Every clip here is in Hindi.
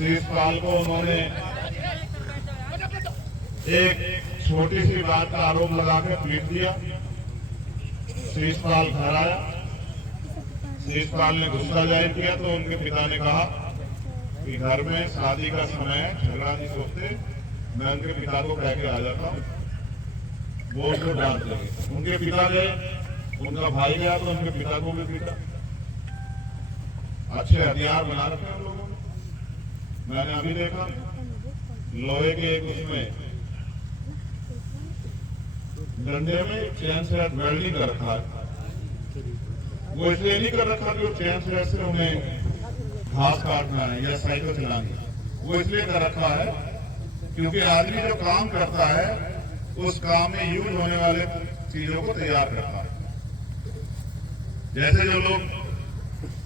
शीशपाल को उन्होंने एक छोटी सी बात का आरोप लगा के पीट दिया। शीशपाल घर आया, शीशपाल ने गुस्सा जाहिर किया तो उनके पिता ने कहा कि घर में शादी का समय है, झगड़ा नहीं सोचते, मैं उनके पिता को कह के आ जाता हूँ, वो उसको डांट देंगे। उनके पिता गए, उनका भाई गया तो उनके पिता को भी पीटा। अच्छे हथियार बना रखे हैं लोगों ने। मैंने अभी देखा लोहे के एक उसमें डंडे में चैन से वेल्डिंग कर रखा है। वो इसलिए नहीं कर रखा कि वो चैन से उन्हें घास काटना है या साइकिल चलानी है, वो इसलिए कर रखा है क्योंकि आदमी जो काम करता है उस काम में यूज होने वाले चीजों को तैयार करता है। जैसे जो लोग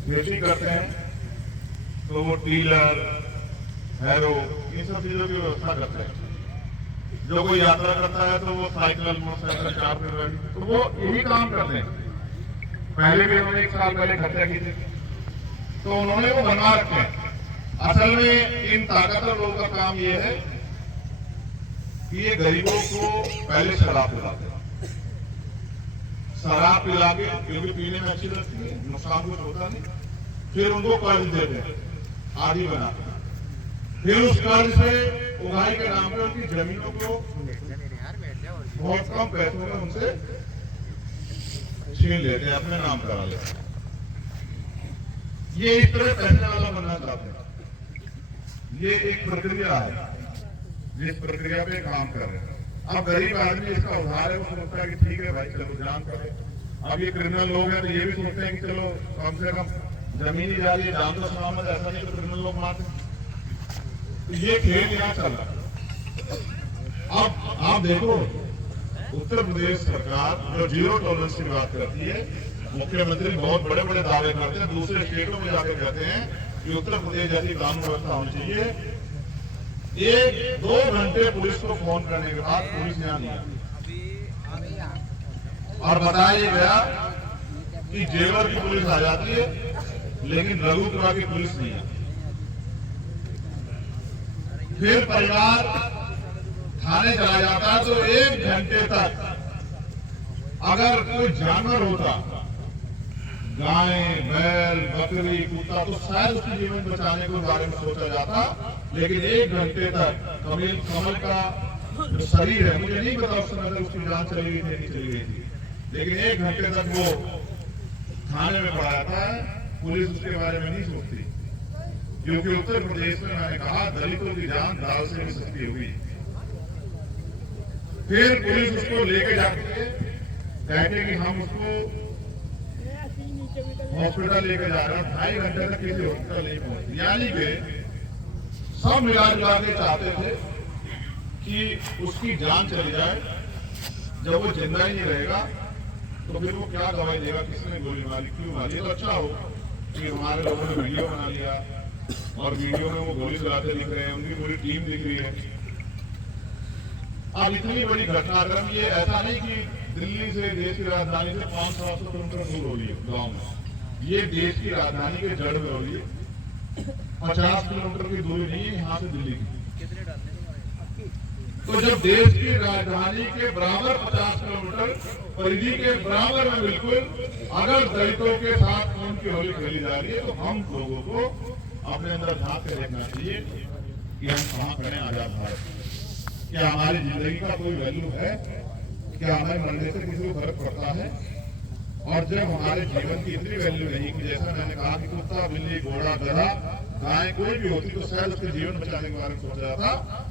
खेती करते हैं तो वो टीलर, हैरो, इन सब चीजों की व्यवस्था करते हैं। जो कोई यात्रा करता है तो वो साइकिल, मोटरसाइकिल, चार व्हीलर, तो वो यही काम करते हैं। पहले भी उन्होंने 1 साल पहले खर्चा की थी तो उन्होंने वो बनवा रखे हैं। असल में इन ताकतवर लोगों का काम ये है कि ये गरीबों को पहले शराब पिलाते हैं, शराब पिला के, क्योंकि पीने में अच्छी लगती है, नुकसान कुछ होता नहीं, फिर उनको कर्ज देते हैं आदि बनाते हैं। फिर उस कर्ज से उगाई के नाम पे उनकी जमीनों को बहुत कम पैसों में उनसे छीन लेते हैं, अपने नाम करा लेते हैं। ये इस तरह पैसे वाला बनना चाहते हैं। ये एक प्रक्रिया है जिस प्रक्रिया पे काम कर रहे हैं। अब गरीब आदमी इसका उधार है, वो सोचता है कि ठीक है भाई चलो जान करे। अब ये क्रिमिनल लोग हैं तो ये भी सोचते हैं कि चलो कम से कम जमीन ही जा रही है, जान तो सलामत, ऐसा नहीं तो क्रिमिनल लोग मारते। तो ये खेल यहाँ चल रहा है। अब आप देखो उत्तर प्रदेश सरकार जो जीरो टॉलरेंस की बात करती है, मुख्यमंत्री बहुत बड़े बड़े दावे करते हैं, दूसरे स्टेटों में जाकर कहते हैं कि उत्तर प्रदेश जैसी कानून व्यवस्था होनी चाहिए। 1-2 घंटे पुलिस को फोन करने के बाद पुलिस यहाँ नहीं आई और बताया गया कि जेवर की पुलिस आ जाती है लेकिन रघुपुरा की पुलिस नहीं आती। फिर परिवार थाने चला जाता है तो 1 घंटे तक अगर कोई जानवर होता, गाय, बैल, बकरी, कुत्ता, तो शायद उसकी जीवन बचाने के बारे में सोचा जाता, लेकिन 1 घंटे तक कमल का जो शरीर है, मुझे नहीं पता उस समय उसकी जान चली गई थी नहीं चली गई थी, लेकिन 1 घंटे तक वो थाने में पड़ा रहता है। पुलिस उसके बारे में नहीं सोचती क्योंकि उत्तर प्रदेश में मैंने कहा दलितों की जान दाल से भी सस्ती हुई। फिर पुलिस उसको लेके जाती है, कहते कि हम उसको हॉस्पिटल लेके जा रहे हैं, 2.5 घंटे तक किसी हॉस्पिटल नहीं पहुंचती। यानी कि सब मिला जुला के चाहते थे कि उसकी जान चली जाए। जब वो जिंदा ही नहीं रहेगा तो फिर वो क्या गवाही देगा, किसने गोली मारी, क्यों मारी। तो अच्छा हो कि हमारे लोगों ने वीडियो बना लिया और वीडियो में वो गोली चलाते दिख रहे हैं, उनकी पूरी टीम दिख रही है। अब इतनी बड़ी घटनाक्रम, ये ऐसा नहीं कि दिल्ली से, देश की राजधानी से 500-700 किलोमीटर दूर हो रही है गाँव में, ये देश की राजधानी के जड़ में हो रही है। 50 किलोमीटर की दूरी नहीं है यहाँ से दिल्ली की। तो जब देश की राजधानी के बराबर 50 किलोमीटर परिधि के बराबर में बिल्कुल अगर दलितों के साथ खून की होली खेली जा रही है तो हम लोगों को अपने अंदर झांक के देखना चाहिए कि हम कहाँ खड़े आजाद भारत। क्या हमारी जिंदगी का कोई वैल्यू है? क्या हमारे मरने से किसी को फर्क पड़ता है? और जब हमारे जीवन की इतनी वैल्यू नहीं कि जैसा मैंने कहा कि कुत्ता, बिल्ली, घोड़ा, गधा, गाय कोई भी होती तो शायद उसके जीवन बचाने के बारे में सोचा जाता,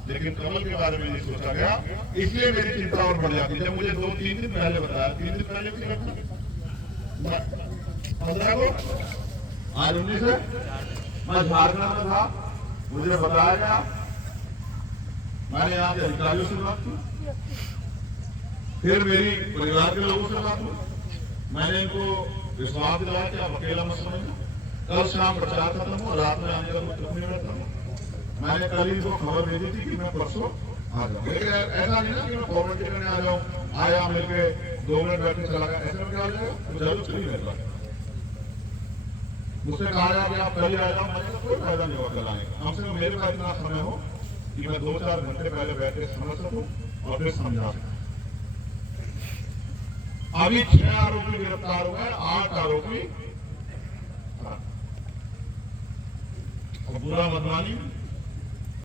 लेकिन कमल के बारे में नहीं सोचा गया। इसलिए मेरी चिंता और बढ़ जाती। जब मुझे 2-3 दिन पहले बताया, 3 दिन पहले की घटना 15 को, आज 19 है, मैं झारखंड में था, मुझे बताया गया, मैंने यहाँ के अधिकारियों से बात की, फिर मेरी परिवार के लोगों से बात हुई, मैंने इनको विश्वास दिलाया कि आप अकेला मत समझना। कल शाम प्रचार खत्म हुआ, रात में आने का कुछ नहीं रहता। मैंने कल ही को खबर भेजी थी कि मैं परसों आ जाऊँ, लेकिन ऐसा नहीं ना कि मैं फॉर्मेलिटी करने आ जाऊँ, आया मिलके 2 मिनट बैठ के चला गया, ऐसा में क्या हो जाएगा, जरूर चली रहता। मुझसे कहा गया कि आप कल ही आ जाओ, मैंने कहा कोई फायदा नहीं हुआ कल आने का, कम से कम मेरे पास इतना समय हो कि मैं 2-4 घंटे पहले बैठ के समझ सकूं और फिर समझा सकूं। अभी 6 आरोपी गिरफ्तार हुए, 8 आरोपी बुरा मत मानिए,